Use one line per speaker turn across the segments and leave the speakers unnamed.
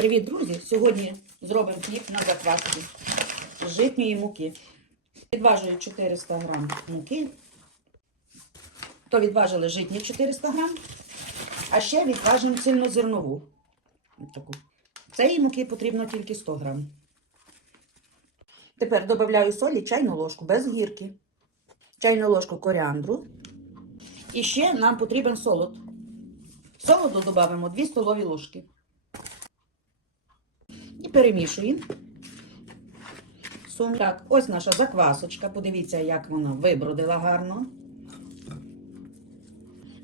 Привіт, друзі! Сьогодні зробимо хліб на заквасці з житньої муки. Відважую 400 грам муки. То відважили житні 400 грам, а ще відважимо цільнозернову. Таку. Цієї муки потрібно тільки 100 грам. Тепер додаю солі чайну ложку без гірки, чайну ложку коріандру. І ще нам потрібен солод. Солоду додамо 2 столові ложки. Перемішуємо. Так, ось наша заквасочка. Подивіться, як вона вибродила гарно.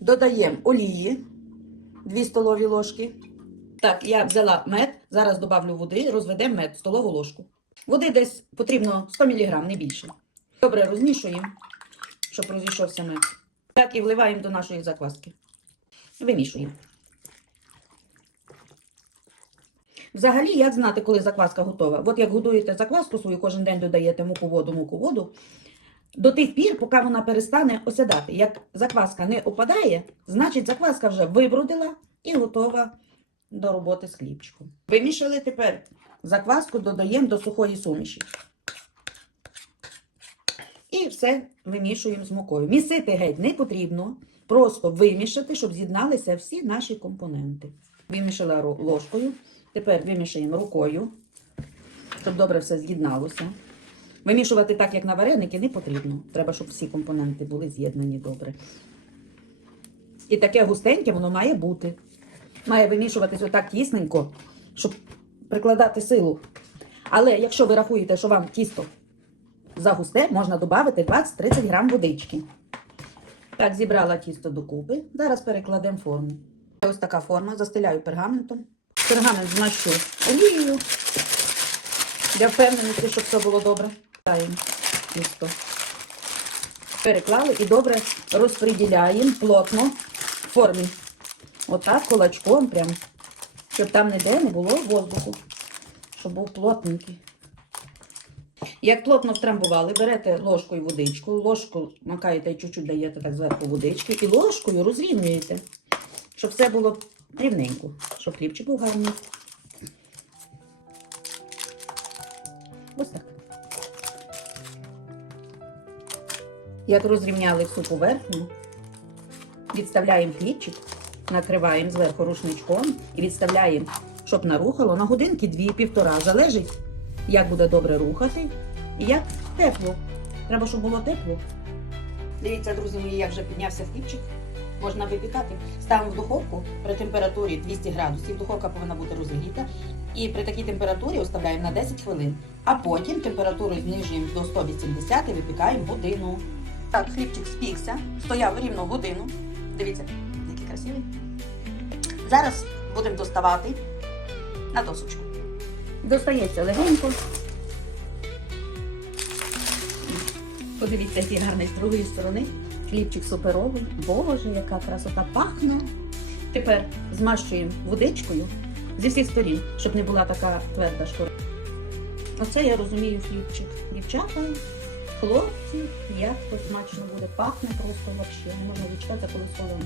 Додаємо олії 2 столові ложки. Так, я взяла мед. Зараз додавлю води, розведемо мед, столову ложку. Води десь потрібно 100 мг, не більше. Добре розмішуємо, щоб розійшовся мед. Так, і вливаємо до нашої закваски. Вимішуємо. Взагалі, як знати, коли закваска готова? От як годуєте закваску свою, кожен день додаєте муку воду, муку воду, до тих пір, поки вона перестане осідати. Як закваска не опадає, значить закваска вже вибродила і готова до роботи з хлібчиком. Вимішали тепер закваску, додаємо до сухої суміші. І все вимішуємо з мукою. Місити геть не потрібно, просто вимішати, щоб з'єдналися всі наші компоненти. Вимішала ложкою. Тепер вимішаємо рукою, щоб добре все з'єдналося. Вимішувати так, як на вареники, не потрібно. Треба, щоб всі компоненти були з'єднані добре. І таке густеньке воно має бути. Має вимішуватись отак тісненько, щоб прикладати силу. Але якщо ви рахуєте, що вам тісто загусте, можна додати 20-30 грам водички. Так, зібрала тісто докупи. Зараз перекладемо форму. Ось така форма, застеляю пергаментом. Пергамент змащу олією. Для впевненості, щоб все було добре. Тісто. Переклали і добре розподіляємо плотно в формі. Отак, кулачком прям, щоб там ніде не було воздуху, щоб був плотненький. Як плотно втрамбували, берете ложкою водичку, ложку макаєте і чуть-чуть даєте так зверху водички, і ложкою розрівнюєте, щоб все було рівненько, щоб хлібчик був гарний. Ось так. Як розрівняли всю поверхню, відставляємо хлібчик, накриваємо зверху рушничком і відставляємо, щоб нарухало на годинки дві-півтора. Залежить, як буде добре рухати і як тепло. Треба, щоб було тепло. Дивіться, друзі мої, як вже піднявся хлібчик. Можна випікати. Ставимо в духовку при температурі 200 градусів. Духовка повинна бути розігріта. І при такій температурі оставляємо на 10 хвилин. А потім температуру знижуємо до 180 і випікаємо годину. Так, хлібчик спікся, стояв рівно годину. Дивіться, який красивий. Зараз будемо доставати на досочку. Достається легенько. Подивіться, який гарний з другої сторони. Хлібчик суперовий. Боже, яка красота пахне. Тепер змащуємо водичкою зі всіх сторін, щоб не була така тверда шкура. Оце я розумію хлібчик. Дівчата, хлопці, як то смачно буде. Пахне просто взагалі. Не можна відчувати, коли солоно.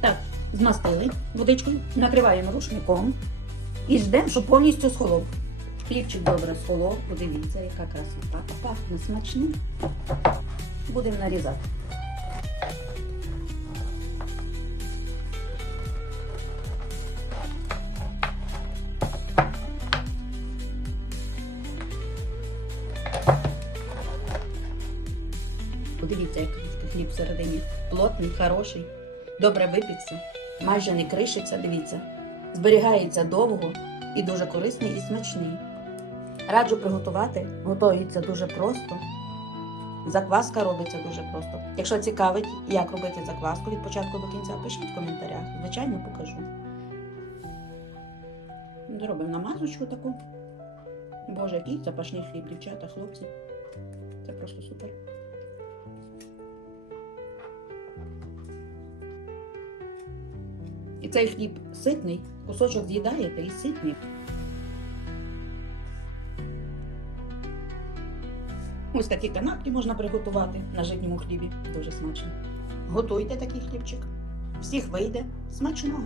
Так, змастили водичкою, накриваємо рушником і ждемо, щоб повністю схолов. Хлібчик добре схолов, подивіться, яка красота. Пахне смачно. Будемо нарізати. Подивіться, як хліб всередині. Плотний, хороший, добре випікся, майже не кришиться, дивіться. Зберігається довго і дуже корисний і смачний. Раджу приготувати, готується дуже просто. Закваска робиться дуже просто. Якщо цікавить, як робити закваску від початку до кінця, пишіть в коментарях. Звичайно, покажу. Зробимо намазочку таку. Боже, який запашний хліб, дівчата, хлопці. Це просто супер. І цей хліб ситний, кусочок з'їдаєте і ситний. Ось такі канапки можна приготувати на житньому хлібі. Дуже смачно. Готуйте такий хлібчик. Всіх вийде смачного.